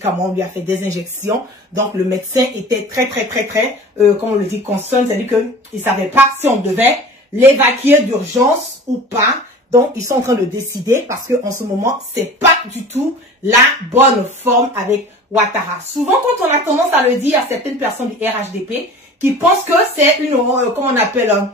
médicaments, on lui a fait des injections. Donc, le médecin était très, comme on le dit, concern, c'est-à-dire qu'il ne savait pas si on devait l'évacuer d'urgence ou pas. Donc, ils sont en train de décider parce qu'en ce moment, c'est pas du tout la bonne forme avec Ouattara. Souvent, quand on a tendance à le dire à certaines personnes du RHDP qui pensent que c'est une, comment on appelle,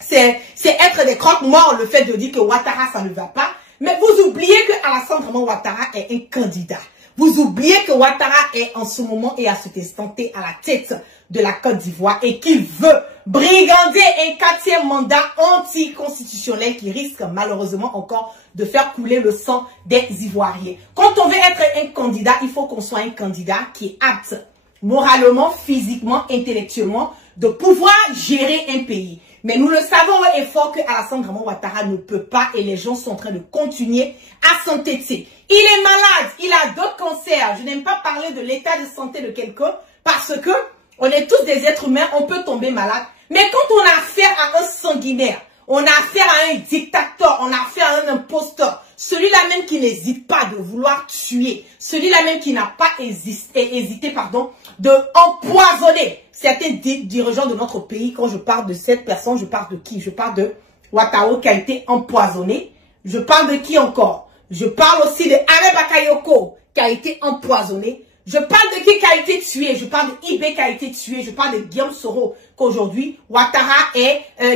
c'est être des croque-morts, le fait de dire que Ouattara, ça ne va pas. Mais vous oubliez que Alassane Draman Ouattara est un candidat. Vous oubliez que Ouattara est en ce moment et à cet instant à la tête de la Côte d'Ivoire et qu'il veut brigander un 4e mandat anticonstitutionnel qui risque malheureusement encore de faire couler le sang des Ivoiriens. Quand on veut être un candidat, il faut qu'on soit un candidat qui est apte moralement, physiquement, intellectuellement de pouvoir gérer un pays. Mais nous le savons et fort que Alassane Draman Ouattara ne peut pas et les gens sont en train de continuer à s'entêter. Il est malade, il a d'autres cancers. Je n'aime pas parler de l'état de santé de quelqu'un parce que on est tous des êtres humains, on peut tomber malade. Mais quand on a affaire à un sanguinaire, on a affaire à un dictateur, on a affaire à un imposteur, celui-là même qui n'hésite pas de vouloir tuer, celui-là même qui n'a pas hésité, de empoisonner certains dirigeants de notre pays. Quand je parle de cette personne, je parle de qui? Je parle de Ouattara qui a été empoisonné. Je parle de qui encore? Je parle aussi de Alain Bakayoko qui a été empoisonné. Je parle de qui a été tué. Je parle de Ibé qui a été tué. Je parle de Guillaume Soro qu'aujourd'hui Ouattara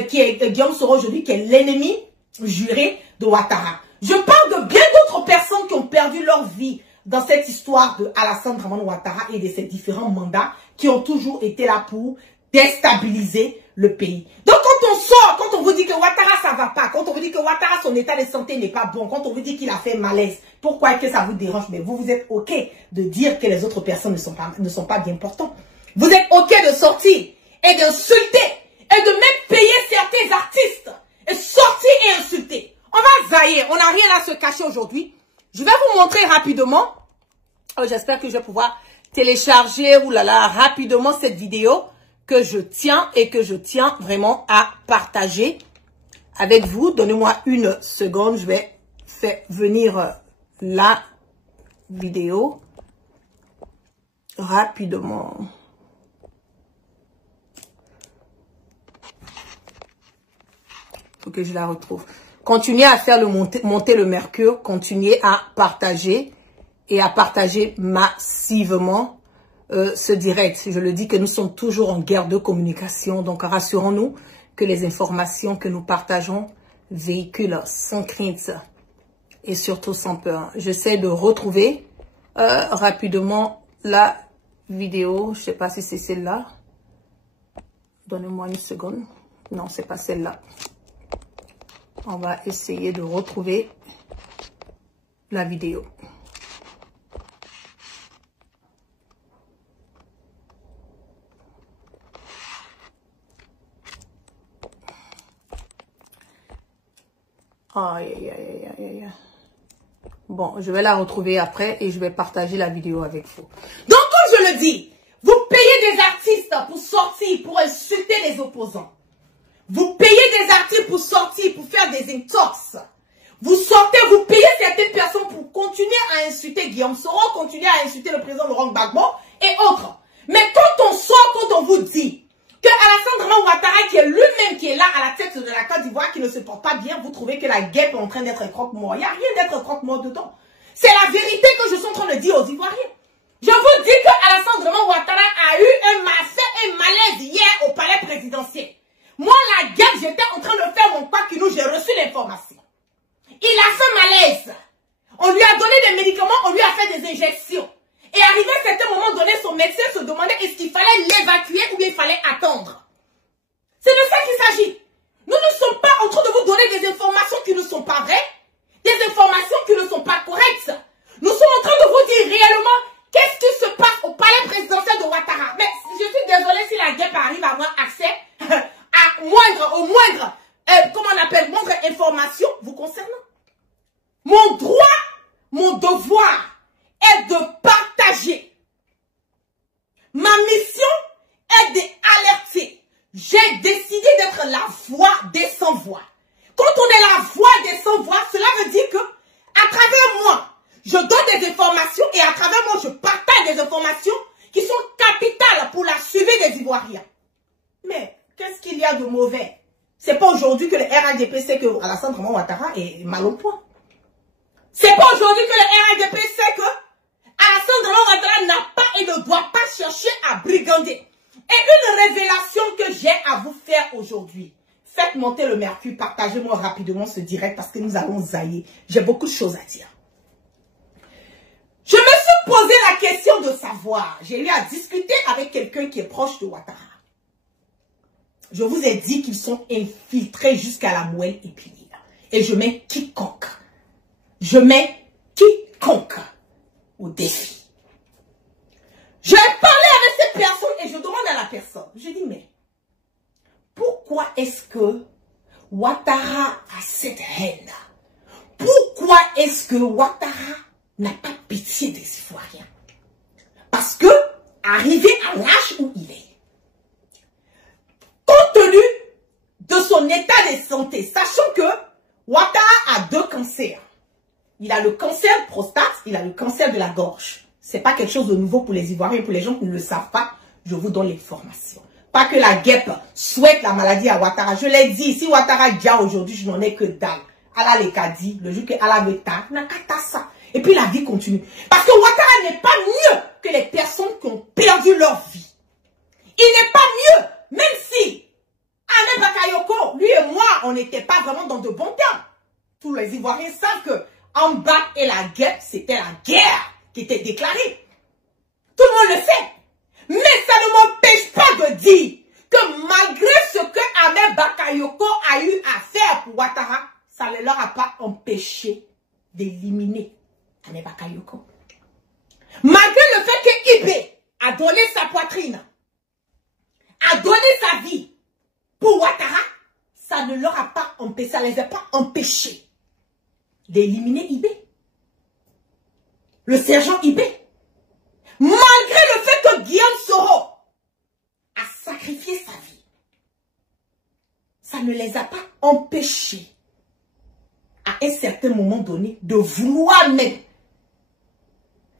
Guillaume Soro aujourd'hui qui est l'ennemi juré de Ouattara. Je parle de bien d'autres personnes qui ont perdu leur vie dans cette histoire de Alassane Draman Ouattara et de ses différents mandats qui ont toujours été là pour déstabiliser le pays. Donc quand on sort, quand on vous dit que Ouattara ça va pas, quand on vous dit que Ouattara son état de santé n'est pas bon, quand on vous dit qu'il a fait malaise, pourquoi est-ce que ça vous dérange? Mais vous êtes ok de dire que les autres personnes ne sont pas bien portantes. Vous êtes ok de sortir et d'insulter et de même payer certains artistes et sortir et insulter. On va zaïr, on n'a rien à se cacher aujourd'hui. Je vais vous montrer rapidement. J'espère que je vais pouvoir télécharger rapidement cette vidéo que je tiens et que je tiens vraiment à partager avec vous. Donnez-moi une seconde, je vais faire venir la vidéo rapidement. Faut que je la retrouve. Continuez à faire monter le mercure, continuez à partager et à partager massivement ce direct. Je le dis que nous sommes toujours en guerre de communication, donc rassurons-nous que les informations que nous partageons véhiculent sans crainte et surtout sans peur. J'essaie de retrouver rapidement la vidéo. Je ne sais pas si c'est celle-là. Donnez-moi une seconde. Non, c'est pas celle-là. On va essayer de retrouver la vidéo. Aïe. Bon, je vais la retrouver après et je vais partager la vidéo avec vous. Donc, comme je le dis, vous payez des artistes pour sortir, pour insulter les opposants. Vous payez des artistes pour sortir, pour faire des intox. Vous sortez, vous payez certaines personnes pour continuer à insulter Guillaume Soro, continuer à insulter le président Laurent Gbagbo et autres. Mais quand on sort, quand on vous dit que Alassane Draman Ouattara, qui est lui-même qui est là à la tête de la Côte d'Ivoire, qui ne se porte pas bien, vous trouvez que la guêpe est en train d'être un croque-mort. Il n'y a rien d'être un croque-mort dedans. C'est la vérité que je suis en train de dire aux Ivoiriens. Je vous dis que Alassane Draman Ouattara a eu un malaise hier au palais présidentiel. Moi, la guerre, j'étais en train de faire mon paquinou, j'ai reçu l'information. Il a fait malaise. On lui a donné des médicaments, on lui a fait des injections. Et arrivé à un certain moment donné, son médecin se demandait est-ce qu'il fallait l'évacuer ou bien il fallait attendre. C'est de ça qu'il s'agit. Nous ne sommes pas en train de vous donner des informations qui ne sont pas vraies, des informations qui ne sont pas correctes. Nous sommes en train de vous dire réellement qu'est-ce qui se passe au palais présidentiel de Ouattara. Mais je suis désolée si la guêpe arrive à avoir accès au moindre information vous concernant. Mon droit, mon devoir est de partager. Ma mission est d'alerter. J'ai décidé d'être la voix des sans-voix. Quand on est la voix des sans-voix, cela veut dire que, à travers moi, je donne des informations et à travers moi, je partage des informations qui sont capitales pour la survie des Ivoiriens. Mais qu'est-ce qu'il y a de mauvais? C'est pas aujourd'hui que le RHDP sait que Alassane Draman Ouattara est mal au point. C'est pas aujourd'hui que le RHDP sait que Alassane Draman Ouattara n'a pas et ne doit pas chercher à brigander. Et une révélation que j'ai à vous faire aujourd'hui. Faites monter le mercure, partagez-moi rapidement ce direct parce que nous allons zailler. J'ai beaucoup de choses à dire. Je me suis posé la question de savoir. J'ai eu à discuter avec quelqu'un qui est proche de Ouattara. Je vous ai dit qu'ils sont infiltrés jusqu'à la moelle épinière. Et je mets quiconque. Je mets quiconque au défi. Je vais parler avec cette personne et je demande à la personne. Je dis, mais pourquoi est-ce que Ouattara a cette haine? Pourquoi est-ce que Ouattara n'a pas pitié des Ivoiriens? Parce que, arrivé à l'âge où il est, compte tenu de son état de santé, sachant que Ouattara a 2 cancers. Il a le cancer de prostate, il a le cancer de la gorge. C'est pas quelque chose de nouveau pour les Ivoiriens, pour les gens qui ne le savent pas, je vous donne l'information. Pas que la guêpe souhaite la maladie à Ouattara. Je l'ai dit, si Ouattara dit aujourd'hui, je n'en ai que dalle. Allah les a dit, le jour que Allah veut tard, n'a qu'à ça. Et puis la vie continue. Parce que Ouattara n'est pas mieux que les personnes qui ont perdu leur vie. Il n'est pas mieux, même si Ahmed Bakayoko, lui et moi, on n'était pas vraiment dans de bons termes. Tous les Ivoiriens savent que en bas et la guêpe, c'était la guerre qui était déclarée. Tout le monde le sait. Mais ça ne m'empêche pas de dire que malgré ce que Ahmed Bakayoko a eu à faire pour Ouattara, ça ne leur a pas empêché d'éliminer Ahmed Bakayoko. Malgré le fait que Ibé a donné sa poitrine, a donné sa vie pour Ouattara, ça ne leur a pas empêché, ça ne les a pas empêchés d'éliminer Ibé. Le sergent Ibé. Malgré le fait que Guillaume Soro a sacrifié sa vie, ça ne les a pas empêchés à un certain moment donné de vouloir même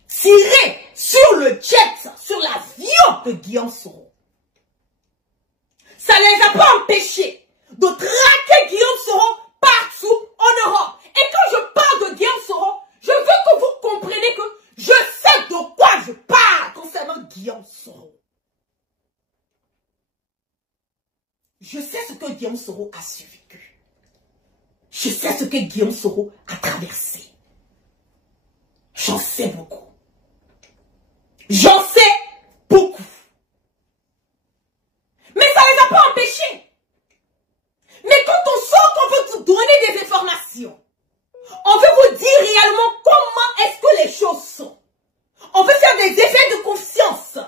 tirer sur le jet, sur l'avion de Guillaume Soro. Ça ne les a pas empêchés de traquer Guillaume Soro partout en Europe. Et quand je parle de Guillaume Soro, je veux que vous compreniez que je sais de quoi je parle concernant Guillaume Soro. Je sais ce que Guillaume Soro a survécu. Je sais ce que Guillaume Soro a traversé. J'en sais beaucoup. J'en sais beaucoup. Mais ça ne les a pas empêchés. Mais quand on sent qu'on veut vous donner des informations, on veut vous dire réellement comment est-ce que les choses sont. On veut faire des effets de confiance.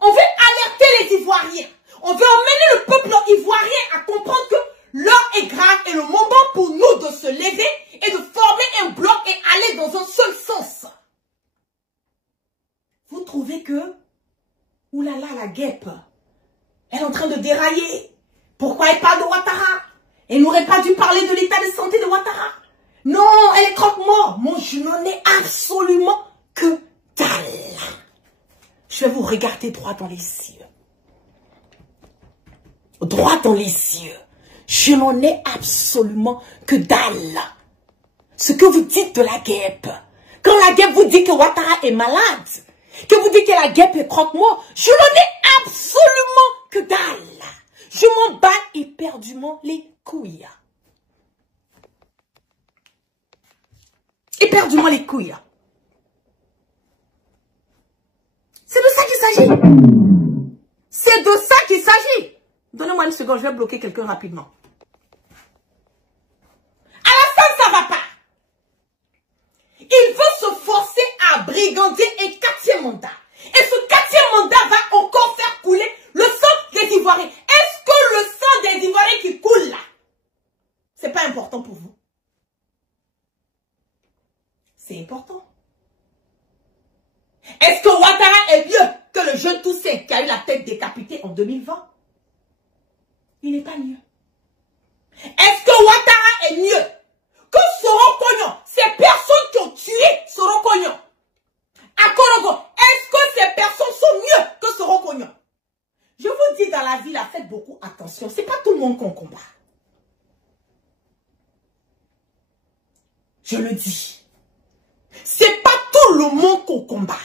On veut alerter les Ivoiriens. On veut emmener le peuple ivoirien à comprendre que l'heure est grave et le moment pour nous de se lever et de former un bloc et aller dans un seul sens. Vous trouvez que, oulala, la guêpe, elle est en train de dérailler. Pourquoi elle parle de Ouattara? Elle n'aurait pas dû parler de l'état de santé de Ouattara. Non, elle est croque-mort. Moi, je n'en ai absolument que dalle. Je vais vous regarder droit dans les yeux. Droit dans les yeux. Je n'en ai absolument que dalle. Ce que vous dites de la guêpe. Quand la guêpe vous dit que Ouattara est malade, que vous dites que la guêpe est croque-mort, je n'en ai absolument que dalle. Je m'en bats éperdument les couilles. Éperdument les couilles. C'est de ça qu'il s'agit. C'est de ça qu'il s'agit. Donnez-moi une seconde, je vais bloquer quelqu'un rapidement. À la fin, ça va pas. Il veut se forcer à brigander un 4e mandat. Et ce 4e mandat va encore faire couler le sang des Ivoiriens. Est-ce que le sang des Ivoiriens qui coule là, c'est pas important pour vous? C'est important. Est-ce que Ouattara est mieux que le jeune Toussaint qui a eu la tête décapitée en 2020? Il n'est pas mieux. Est-ce que Ouattara est mieux que Soro Kognon, ces personnes qui ont tué Soro Kognon à Korogo? Est-ce beaucoup attention. C'est pas tout le monde qu'on combat. Je le dis. C'est pas tout le monde qu'on combat.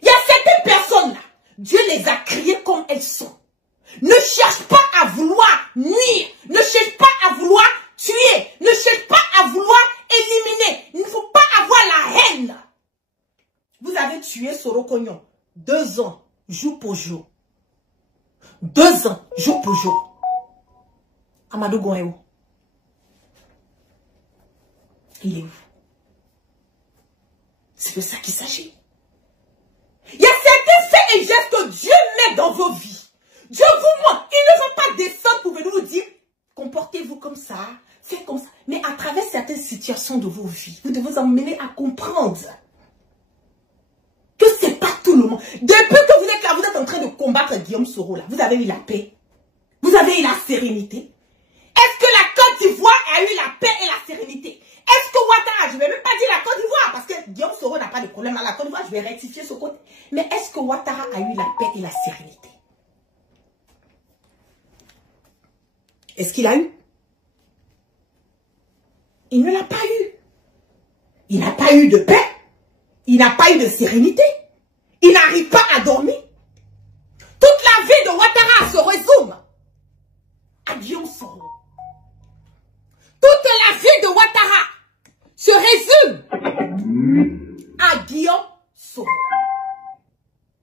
Il y a certaines personnes là, Dieu les a créées comme elles sont. Ne cherche pas à vouloir nuire. Ne cherche pas à vouloir tuer. Ne cherche pas à vouloir éliminer. Il ne faut pas avoir la haine. Vous avez tué Soro Cognon. 2 ans, jour pour jour. 2 ans, jour pour jour. Amadou Gon est où? Il est où? C'est de ça qu'il s'agit. Il y a certains faits et gestes que Dieu met dans vos vies. Dieu vous montre. Il ne va pas descendre pour venir vous dire, comportez-vous comme ça, faites comme ça. Mais à travers certaines situations de vos vies, vous devez vous emmener à comprendre que c'est pas tout le monde. Depuis que vous êtes là, vous êtes en train de combattre Guillaume Soro là. Vous avez eu la paix. Vous avez eu la sérénité. Est-ce que la Côte d'Ivoire a eu la paix et la sérénité? Est-ce que Ouattara, je ne vais même pas dire la Côte d'Ivoire, parce que Guillaume Soro n'a pas de problème à la Côte d'Ivoire, je vais rectifier ce côté. Mais est-ce que Ouattara a eu la paix et la sérénité? Est-ce qu'il a eu? Il ne l'a pas eu. Il n'a pas eu de paix. Il n'a pas eu de sérénité. Il n'arrive pas à dormir. Toute la vie de Ouattara se résume à Guillaume Soro. Toute la vie de Ouattara se résume à Guillaume Soro.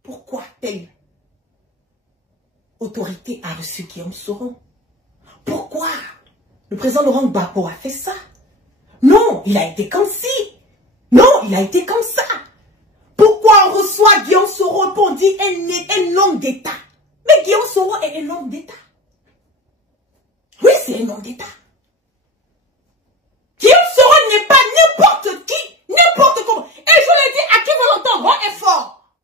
Pourquoi telle autorité a reçu Guillaume Soro? Pourquoi le président Laurent Gbagbo a fait ça? Non, il a été comme si. Non, il a été comme ça. Pourquoi on reçoit Guillaume Soro pour dire un homme d'État? Mais Guillaume Soro est un homme d'État. Oui, c'est un homme d'État. Guillaume Soro n'est pas n'importe qui, n'importe comment. Et je l'ai dit à qui veut l'entendre, grand et fort.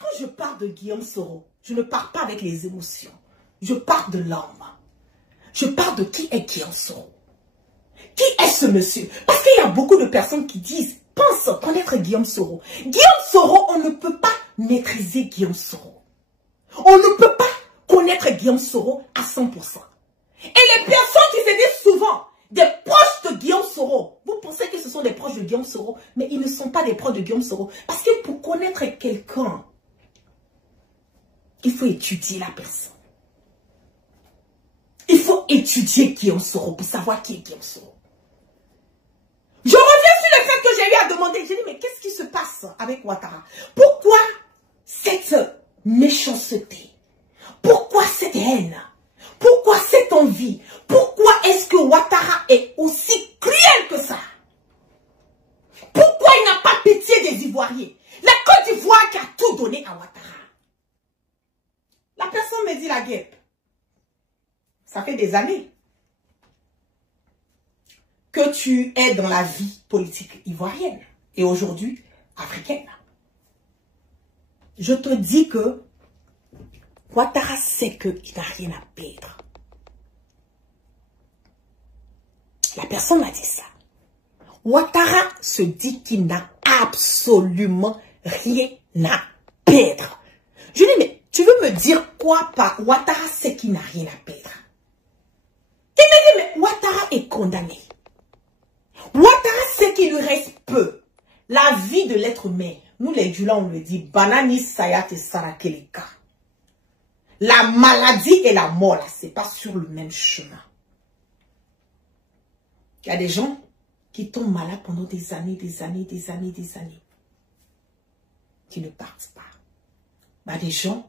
Quand je parle de Guillaume Soro, je ne parle pas avec les émotions. Je parle de l'homme. Je parle de qui est Guillaume Soro. Qui est ce monsieur? Parce qu'il y a beaucoup de personnes qui disent, pensent connaître Guillaume Soro. Guillaume Soro, on ne peut pas maîtriser Guillaume Soro. On ne peut pas connaître Guillaume Soro à 100%. Et les personnes qui se disent souvent des proches de Guillaume Soro, vous pensez que ce sont des proches de Guillaume Soro, mais ils ne sont pas des proches de Guillaume Soro. Parce que pour connaître quelqu'un, il faut étudier la personne. Il faut étudier Guillaume Soro pour savoir qui est Guillaume Soro. Je reviens sur le fait que j'ai eu à demander. J'ai dit, mais qu'est-ce qui se passe avec Ouattara? Pourquoi cette méchanceté? Pourquoi cette haine? Pourquoi cette envie? Pourquoi est-ce que Ouattara est aussi cruel que ça? Pourquoi il n'a pas pitié des Ivoiriens? La Côte d'Ivoire qui a tout donné à Ouattara. La personne me dit la guêpe. Ça fait des années que tu es dans la vie politique ivoirienne et aujourd'hui africaine. Je te dis que Ouattara sait qu'il n'a rien à perdre. La personne m'a dit ça. Ouattara se dit qu'il n'a absolument rien à perdre. Je dis, mais tu veux me dire quoi par Ouattara sait qu'il n'a rien à perdre? Il me dit, mais Ouattara est condamné. Ouattara sait qu'il lui reste peu. La vie de l'être humain, nous les Djula, on le dit, Banani Sayat et Sarakeleka. La maladie et la mort, là, c'est pas sur le même chemin. Il y a des gens qui tombent malades pendant des années, des années, des années, des années. Qui ne partent pas. Bah, des gens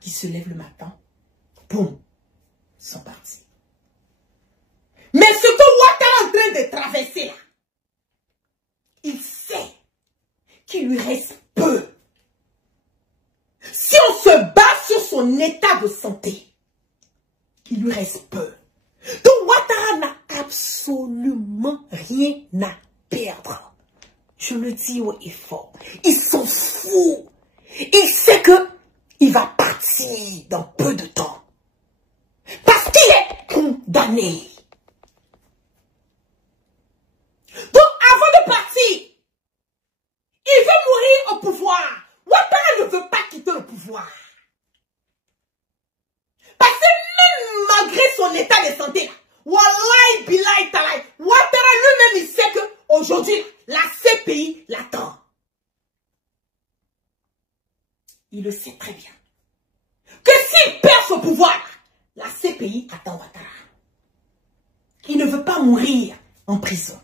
qui se lèvent le matin, boum, sont partis. Mais ce que Ouattara est en train de traverser là, il sait qu'il lui reste peu. Si on se base sur son état de santé, il lui reste peu. Donc Ouattara n'a absolument rien à perdre. Je le dis haut et fort. Il s'en fout. Il sait que il va partir dans peu de temps. Parce qu'il est condamné. Donc, avant de partir, il veut mourir au pouvoir. Ouattara ne veut pas quitter le pouvoir. son état de santé, là, wallahi, billahi, talaï, Ouattara lui-même, il sait que aujourd'hui, la CPI l'attend. Il le sait très bien. Que s'il perd son pouvoir, la CPI attend Ouattara. Il ne veut pas mourir en prison.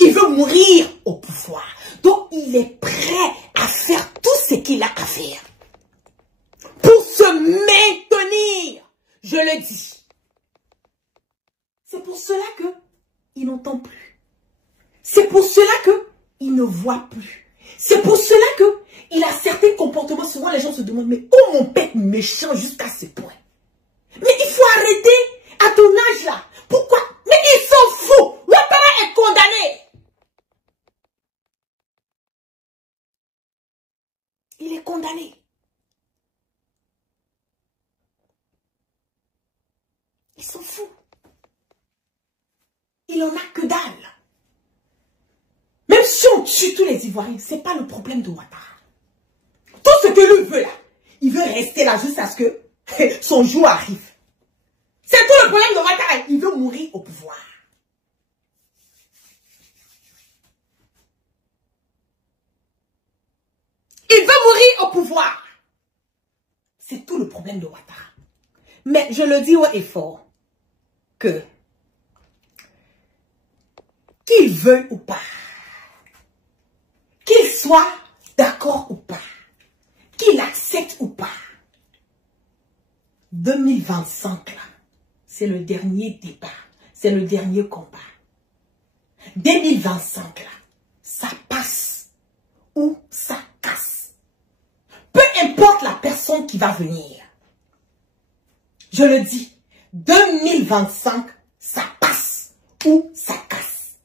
Il veut mourir au pouvoir. Donc, il est prêt à faire tout ce qu'il a à faire pour se maintenir. Je le dis. C'est pour cela qu'il n'entend plus. C'est pour cela qu'il ne voit plus. C'est pour cela qu'il a certains comportements. Souvent, les gens se demandent, mais comment on peut être méchant jusqu'à ce point? Mais il faut arrêter à ton âge là. Pourquoi? Mais ils sont fous. Ouattara est condamné. Il est condamné. Ils sont fous. Il n'en a que dalle. Même si on tue tous les Ivoiriens, ce n'est pas le problème de Ouattara. Tout ce que lui veut là, il veut rester là jusqu'à ce que son jour arrive. C'est tout le problème de Ouattara. Il veut mourir au pouvoir. Il veut mourir au pouvoir. C'est tout le problème de Ouattara. Mais je le dis haut et fort que qu'il veuille ou pas, qu'il soit d'accord ou pas, qu'il accepte ou pas, 2025 là, c'est le dernier débat, c'est le dernier combat. 2025 là, ça passe ou ça casse. Peu importe la personne qui va venir. Je le dis, 2025, ça passe ou ça casse.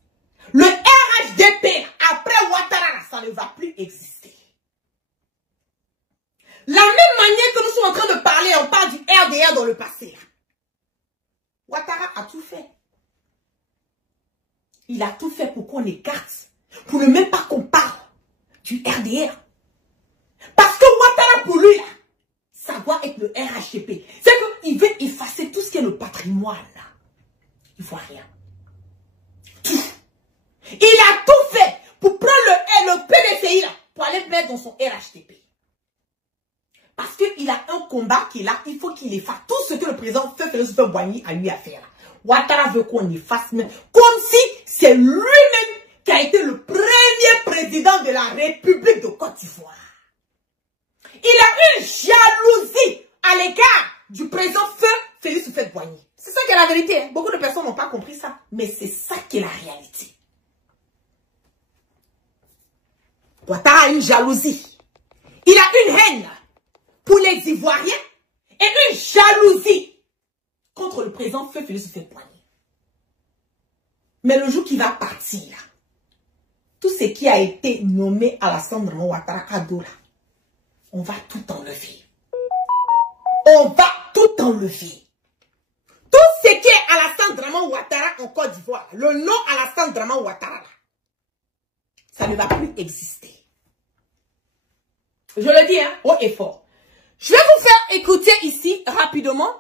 Le RHDP, après Ouattara, ça ne va plus exister. La même manière que nous sommes en train de parler, on parle du RDR dans le passé. Ouattara a tout fait. Il a tout fait pour qu'on écarte, pour ne même pas qu'on parle du RDR. Parce que Ouattara, pour lui, là, ça doit être le RHDP. C'est qu'il veut effacer tout ce qui est le patrimoine. Là. Il ne voit rien. Tout. Il a tout fait pour prendre le PDCI là, pour aller mettre dans son RHDP. Parce qu'il a un combat qu'il a, il faut qu'il efface tout ce que le président Félix Houphouët-Boigny a eu à faire. Ouattara veut qu'on efface même, comme si c'est lui-même qui a été le premier président de la République de Côte d'Ivoire. Il a une jalousie à l'égard du président Félix Houphouët-Boigny. C'est ça qui est la vérité. Hein. Beaucoup de personnes n'ont pas compris ça. Mais c'est ça qui est la réalité. Ouattara a une jalousie. Il a une haine pour les Ivoiriens et une jalousie contre le président Félix Houphouët-Boigny. Mais le jour qu'il va partir, tout ce qui a été nommé à l'Assemblée Ouattara Ado, on va tout enlever. On va tout enlever. Tout ce qui est Alassane Draman Ouattara en Côte d'Ivoire, le nom Alassane Draman Ouattara, ça ne va plus exister. Je le dis, hein, haut et fort. Je vais vous faire écouter ici, rapidement,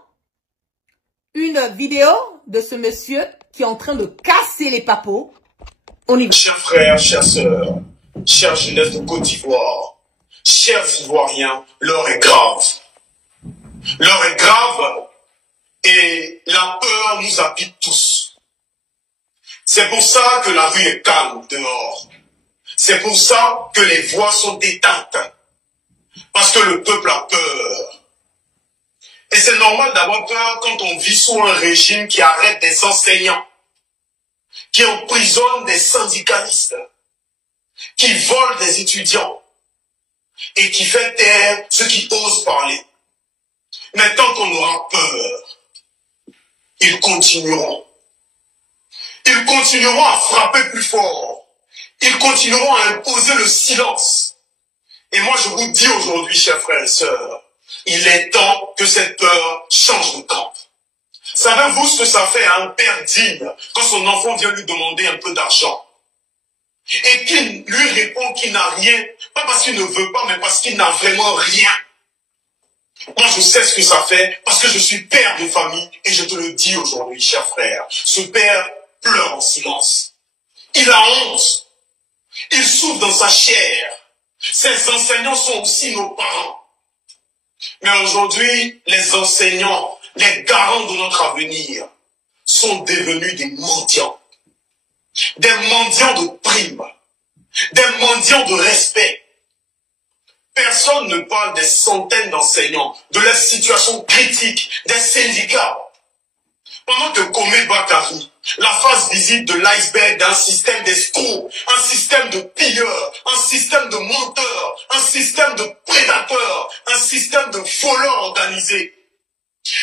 une vidéo de ce monsieur qui est en train de casser les papeaux. On y va. Chers frères, chères sœurs, chère jeunesse de Côte d'Ivoire, chers Ivoiriens, l'heure est grave. L'heure est grave et la peur nous habite tous. C'est pour ça que la rue est calme dehors. C'est pour ça que les voix sont éteintes. Parce que le peuple a peur. Et c'est normal d'avoir peur quand on vit sous un régime qui arrête des enseignants, qui emprisonne des syndicalistes, qui vole des étudiants et qui fait taire ceux qui osent parler. Mais tant qu'on aura peur, ils continueront. Ils continueront à frapper plus fort. Ils continueront à imposer le silence. Et moi, je vous dis aujourd'hui, chers frères et sœurs, il est temps que cette peur change de camp. Savez-vous ce que ça fait à un père digne quand son enfant vient lui demander un peu d'argent et qu'il lui répond qu'il n'a rien, pas parce qu'il ne veut pas, mais parce qu'il n'a vraiment rien. Moi, je sais ce que ça fait parce que je suis père de famille et je te le dis aujourd'hui, cher frère. Ce père pleure en silence. Il a honte. Il souffre dans sa chair. Ces enseignants sont aussi nos parents. Mais aujourd'hui, les enseignants, les garants de notre avenir, sont devenus des mendiants. Des mendiants de primes. Des mendiants de respect. Personne ne parle des centaines d'enseignants, de leur situation critique, des syndicats. Pendant que Komé Bakari, la face visible de l'iceberg d'un système d'escrocs, un système de pilleurs, un système de menteurs, un système de prédateurs, un système de voleurs organisés,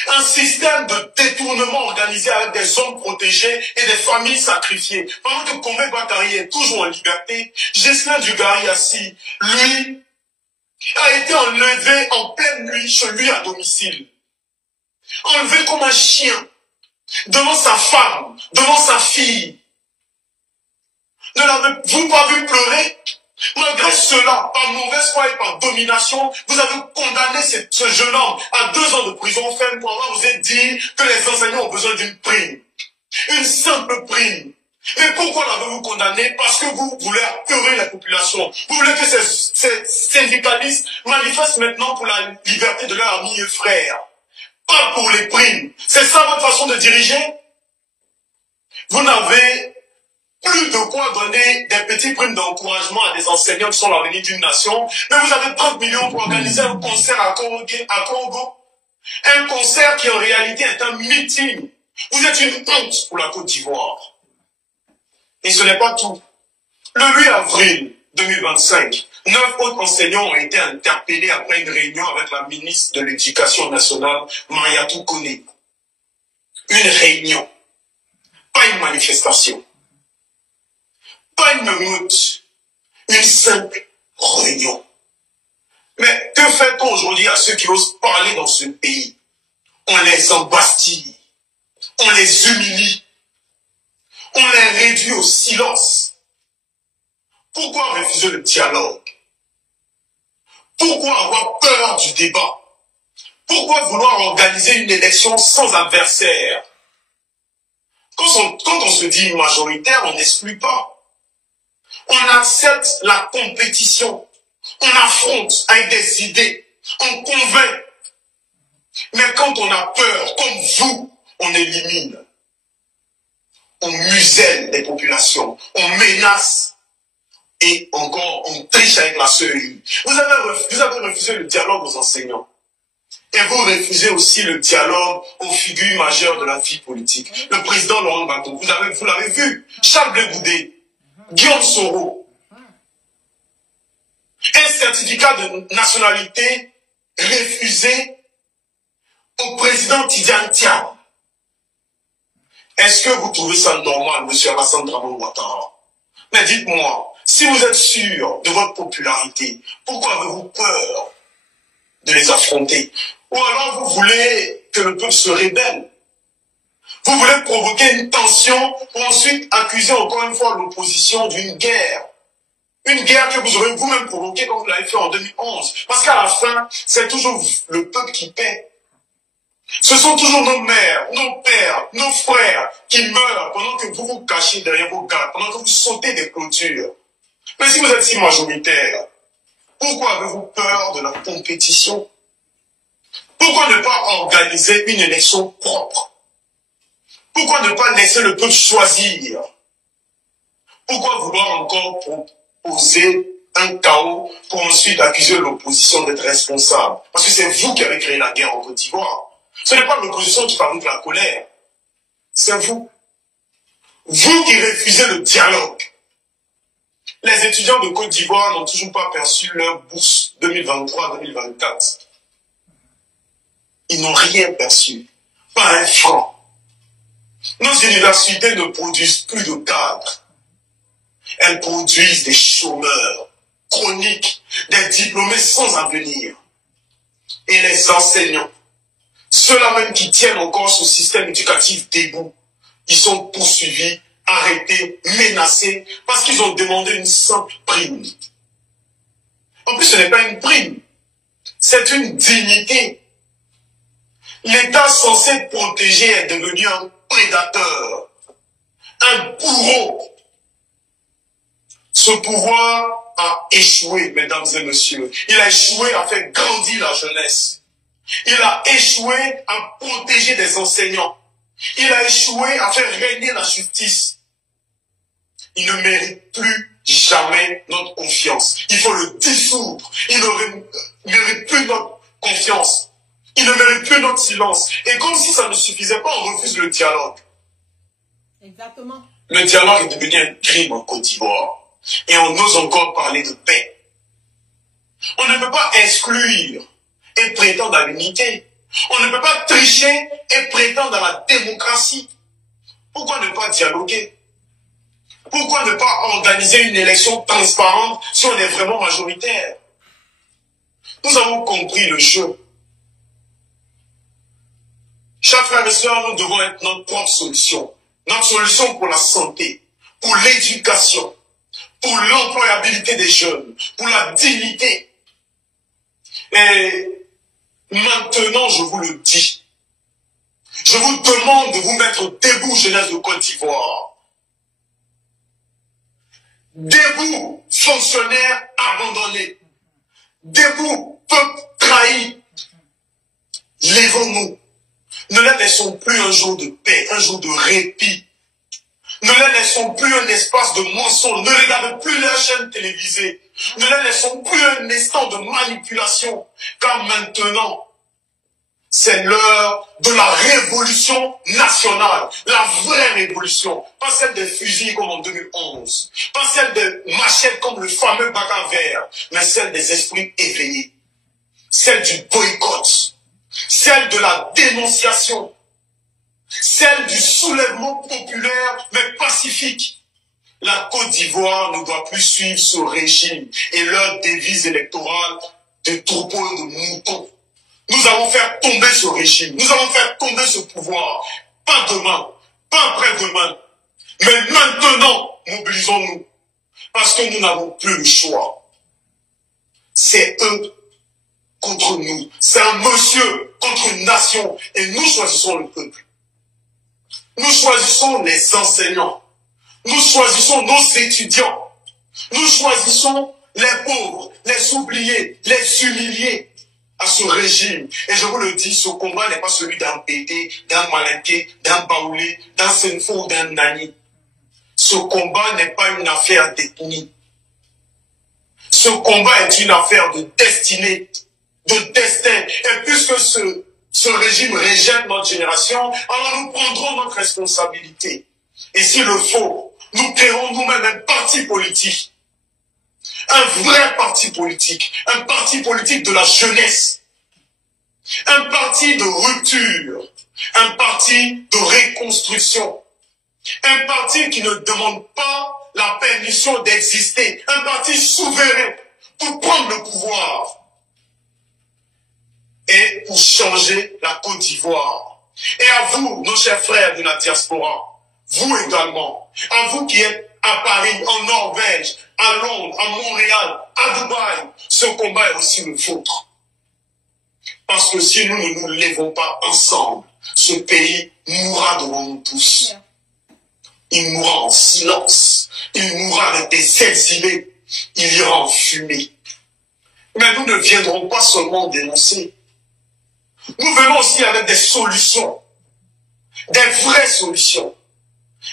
un système de détournement organisé avec des hommes protégés et des familles sacrifiées. Pendant que Komé Bakari est toujours en liberté, Ghislain Dugarry assis, lui, a été enlevé en pleine nuit chez lui à domicile. Enlevé comme un chien, devant sa femme, devant sa fille. Ne l'avez-vous pas vu pleurer? Malgré cela, par mauvaise foi et par domination, vous avez condamné ce jeune homme à 2 ans de prison ferme pour avoir osé dire que les enseignants ont besoin d'une prime. Une simple prime. Mais pourquoi l'avez-vous condamné? Parce que vous voulez apeurer la population. Vous voulez que ces syndicalistes manifestent maintenant pour la liberté de leurs amis et frères. Pas pour les primes. C'est ça votre façon de diriger? Vous n'avez plus de quoi donner des petites primes d'encouragement à des enseignants qui sont l'avenir d'une nation, mais vous avez 30 millions pour organiser un concert à Congo. Un concert qui en réalité est un meeting. Vous êtes une honte pour la Côte d'Ivoire. Et ce n'est pas tout. Le 8 avril 2025, 9 autres enseignants ont été interpellés après une réunion avec la ministre de l'Éducation nationale, Mariatou Koné. Une réunion, pas une manifestation, pas une meute, une simple réunion. Mais que fait-on aujourd'hui à ceux qui osent parler dans ce pays? On les embastille, on les humilie, on les réduit au silence. Pourquoi refuser le dialogue? Pourquoi avoir peur du débat? Pourquoi vouloir organiser une élection sans adversaire? Quand on se dit majoritaire, on n'exclut pas. On accepte la compétition. On affronte avec des idées. On convainc. Mais quand on a peur, comme vous, on élimine. On muselle les populations. On menace. Et encore, on triche avec la CEI. Vous avez refusé le dialogue aux enseignants. Et vous refusez aussi le dialogue aux figures majeures de la vie politique. Le président Laurent Gbagbo, vous l'avez vu. Charles Blé Goudé, Guillaume Soro. Un certificat de nationalité refusé au président Tidiane Thiam. Est-ce que vous trouvez ça normal, monsieur Alassane Dramane Ouattara? Mais dites-moi, si vous êtes sûr de votre popularité, pourquoi avez-vous peur de les affronter? Ou alors vous voulez que le peuple se rébelle? Vous voulez provoquer une tension pour ensuite accuser encore une fois l'opposition d'une guerre. Une guerre que vous aurez vous-même provoquée comme vous l'avez fait en 2011. Parce qu'à la fin, c'est toujours le peuple qui paie. Ce sont toujours nos mères, nos pères, nos frères qui meurent pendant que vous vous cachez derrière vos gardes, pendant que vous sautez des clôtures. Mais si vous êtes si majoritaire, pourquoi avez-vous peur de la compétition? Pourquoi ne pas organiser une élection propre? Pourquoi ne pas laisser le peuple choisir? Pourquoi vouloir encore proposer un chaos pour ensuite accuser l'opposition d'être responsable? Parce que c'est vous qui avez créé la guerre en Côte d'Ivoire. Ce n'est pas l'opposition qui fabrique la colère. C'est vous. Vous qui refusez le dialogue. Les étudiants de Côte d'Ivoire n'ont toujours pas perçu leur bourse 2023-2024. Ils n'ont rien perçu. Pas un franc. Nos universités ne produisent plus de cadres. Elles produisent des chômeurs chroniques, des diplômés sans avenir. Et les enseignants, ceux-là même qui tiennent encore ce système éducatif debout, ils sont poursuivis, arrêtés, menacés, parce qu'ils ont demandé une simple prime. En plus, ce n'est pas une prime, c'est une dignité. L'État censé protéger est devenu un prédateur, un bourreau. Ce pouvoir a échoué, mesdames et messieurs. Il a échoué à faire grandir la jeunesse. Il a échoué à protéger des enseignants. Il a échoué à faire régner la justice. Il ne mérite plus jamais notre confiance. Il faut le dissoudre. Il ne mérite plus notre confiance. Il ne mérite plus notre silence. Et comme si ça ne suffisait pas, on refuse le dialogue. Exactement. Le dialogue est devenu un crime en Côte d'Ivoire. Et on ose encore parler de paix. On ne peut pas exclure et prétendre à l'unité. On ne peut pas tricher et prétendre à la démocratie. Pourquoi ne pas dialoguer? Pourquoi ne pas organiser une élection transparente si on est vraiment majoritaire? Nous avons compris le jeu. Chers frères et sœurs, nous devons être notre propre solution. Notre solution pour la santé, pour l'éducation, pour l'employabilité des jeunes, pour la dignité. Et maintenant, je vous le dis, je vous demande de vous mettre debout, jeunesse de Côte d'Ivoire. Debout, fonctionnaires abandonnés. Debout, peuple trahi. Lèvons-nous. Ne les laissons plus un jour de paix, un jour de répit. Ne les laissons plus un espace de mensonge. Ne regardez plus leurs chaînes télévisées. Ne les laissons plus un instant de manipulation. Car maintenant, c'est l'heure de la révolution nationale. La vraie révolution. Pas celle des fusils comme en 2011. Pas celle des machettes comme le fameux bagarre vert. Mais celle des esprits éveillés. Celle du boycott. Celle de la dénonciation. Celle du soulèvement populaire, mais pacifique. La Côte d'Ivoire ne doit plus suivre ce régime et leur devise électorale de troupeaux de moutons. Nous allons faire tomber ce régime. Nous allons faire tomber ce pouvoir. Pas demain, pas après-demain. Mais maintenant, mobilisons-nous. Parce que nous n'avons plus le choix. C'est eux contre nous. C'est un monsieur contre une nation. Et nous choisissons le peuple. Nous choisissons les enseignants. Nous choisissons nos étudiants. Nous choisissons les pauvres, les oubliés, les humiliés à ce régime. Et je vous le dis, ce combat n'est pas celui d'un Bédé, d'un Malinké, d'un Baoulé, d'un Senfo ou d'un Nani. Ce combat n'est pas une affaire d'ethnie. Ce combat est une affaire de destinée, de destin. Et puisque ce régime rejette notre génération, alors nous prendrons notre responsabilité. Et s'il le faut, nous créerons nous-mêmes un parti politique. Un vrai parti politique. Un parti politique de la jeunesse. Un parti de rupture. Un parti de reconstruction. Un parti qui ne demande pas la permission d'exister. Un parti souverain pour prendre le pouvoir. Et pour changer la Côte d'Ivoire. Et à vous, nos chers frères de la diaspora, vous également, à vous qui êtes à Paris, en Norvège, à Londres, à Montréal, à Dubaï, ce combat est aussi le vôtre. Parce que si nous ne nous lèvons pas ensemble, ce pays mourra devant nous tous. Il mourra en silence. Il mourra avec des exilés. Il ira en fumée. Mais nous ne viendrons pas seulement dénoncer. Nous venons aussi avec des solutions. Des vraies solutions.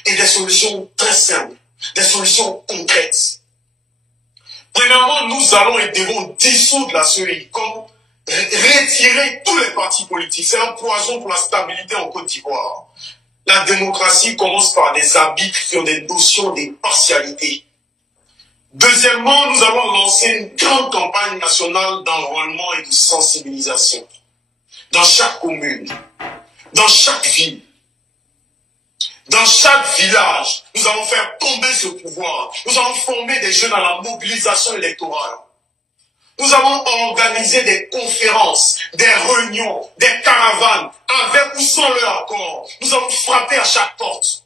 Et des solutions très simples. Des solutions concrètes. Premièrement, nous allons et devons dissoudre la CEI, comme retirer tous les partis politiques. C'est un poison pour la stabilité en Côte d'Ivoire. La démocratie commence par des arbitres qui ont des notions d'impartialité. Deuxièmement, nous allons lancer une grande campagne nationale d'enrôlement et de sensibilisation. Dans chaque commune, dans chaque ville, dans chaque village, nous allons faire tomber ce pouvoir. Nous allons former des jeunes à la mobilisation électorale. Nous allons organiser des conférences, des réunions, des caravanes, avec ou sans leur accord. Nous allons frapper à chaque porte.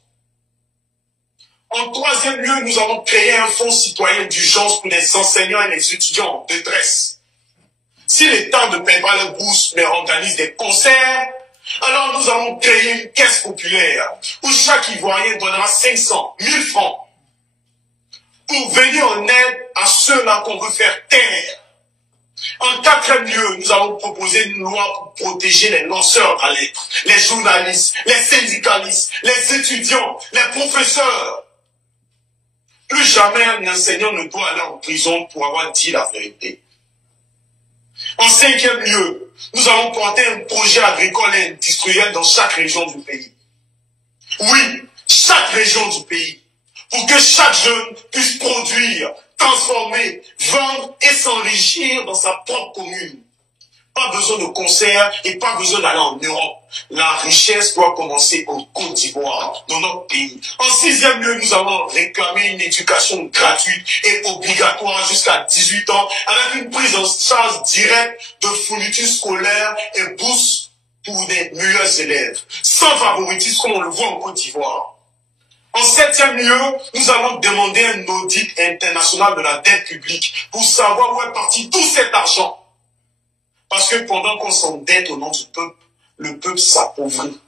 En troisième lieu, nous allons créer un fonds citoyen d'urgence pour les enseignants et les étudiants en détresse. Si l'État ne paie pas les bourses, mais organise des concerts, Alors nous allons créer une caisse populaire où chaque Ivoirien donnera 500, 1000 francs pour venir en aide à ceux-là qu'on veut faire taire. En quatrième lieu, nous allons proposer une loi pour protéger les lanceurs d'alerte, les journalistes, les syndicalistes, les étudiants, les professeurs. Plus jamais un enseignant ne doit aller en prison pour avoir dit la vérité. En cinquième lieu, nous allons porter un projet agricole et industriel dans chaque région du pays. Oui, chaque région du pays. Pour que chaque jeune puisse produire, transformer, vendre et s'enrichir dans sa propre commune. Pas besoin de concert et pas besoin d'aller en Europe. La richesse doit commencer en Côte d'Ivoire, dans notre pays. En sixième lieu, nous allons réclamer une éducation gratuite et obligatoire jusqu'à 18 ans, avec une prise en charge directe de fournitures scolaires et bourses pour des meilleurs élèves, sans favoritisme comme on le voit en Côte d'Ivoire. En septième lieu, nous allons demander un audit international de la dette publique pour savoir où est parti tout cet argent. Parce que pendant qu'on s'endette au nom du peuple, le peuple s'appauvrit.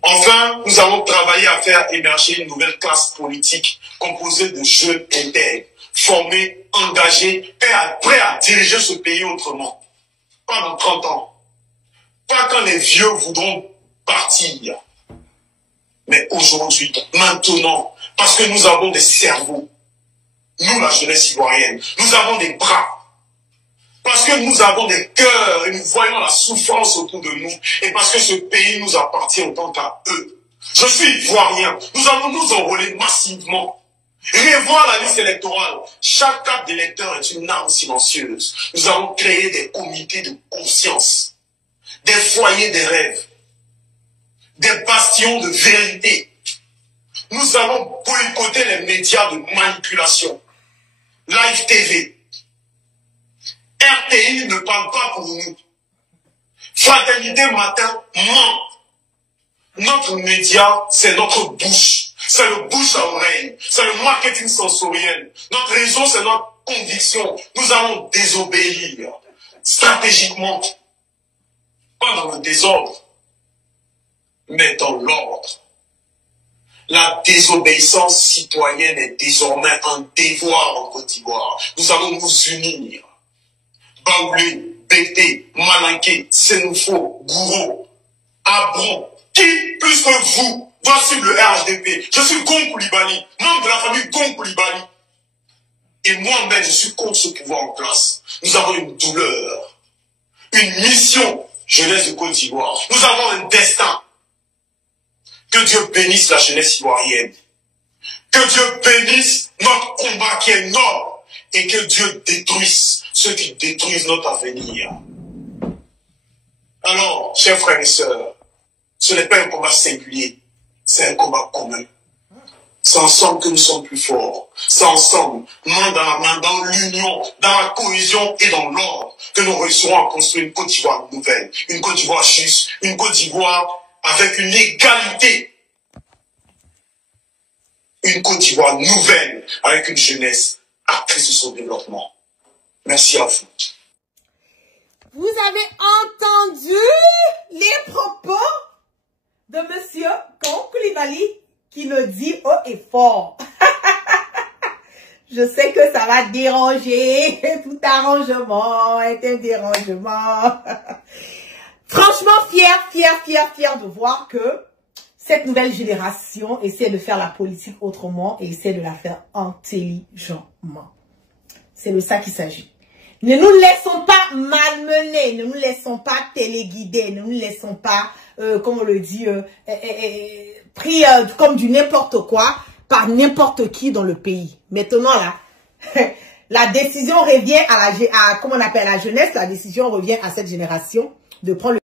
Enfin, nous allons travailler à faire émerger une nouvelle classe politique composée de jeunes intègres, formés, engagés et prêts à diriger ce pays autrement. Pas dans 30 ans. Pas quand les vieux voudront partir. Mais aujourd'hui, maintenant, parce que nous avons des cerveaux, nous la jeunesse ivoirienne, nous avons des bras, parce que nous avons des cœurs et nous voyons la souffrance autour de nous, et parce que ce pays nous appartient en tant qu'à eux. Je suis ivoirien, nous allons nous enrôler massivement. Revoir la liste électorale. Chaque carte d'électeur est une arme silencieuse. Nous allons créer des comités de conscience, des foyers des rêves, des bastions de vérité. Nous allons boycotter les médias de manipulation. Live TV. RTI ne parle pas pour nous. Fraternité Matin ment. Notre média, c'est notre bouche. C'est le bouche à oreille. C'est le marketing sensoriel. Notre raison, c'est notre conviction. Nous allons désobéir stratégiquement. Pas dans le désordre, mais dans l'ordre. La désobéissance citoyenne est désormais un devoir en Côte d'Ivoire. Nous allons nous unir. Baoulé, Bété, Malinké, Sénoufo, Gouro, Abron, qui plus que vous, voici le RHDP. Je suis Gon Coulibaly, membre de la famille Gon Coulibaly. Et moi-même, je suis contre ce pouvoir en place. Nous avons une douleur, une mission, jeunesse de Côte d'Ivoire. Nous avons un destin. Que Dieu bénisse la jeunesse ivoirienne. Que Dieu bénisse notre combat qui est noble. Et que Dieu détruise ceux qui détruisent notre avenir. Alors, chers frères et sœurs, ce n'est pas un combat singulier, c'est un combat commun. C'est ensemble que nous sommes plus forts. C'est ensemble, main dans la main, dans l'union, dans la cohésion et dans l'ordre, que nous réussirons à construire une Côte d'Ivoire nouvelle, une Côte d'Ivoire juste, une Côte d'Ivoire avec une égalité. Une Côte d'Ivoire nouvelle avec une jeunesse actrice de son développement. Merci à vous. Vous avez entendu les propos de monsieur Gon Coulibaly qui le dit haut et fort. Je sais que ça va déranger. Tout arrangement est un dérangement. Franchement, fier de voir que cette nouvelle génération essaie de faire la politique autrement et essaie de la faire intelligemment. C'est de ça qu'il s'agit. Ne nous laissons pas malmener, ne nous laissons pas téléguider, ne nous laissons pas, comme on le dit, pris comme du n'importe quoi par n'importe qui dans le pays. Maintenant là, la décision revient à comment on appelle la jeunesse, la décision revient à cette génération de prendre le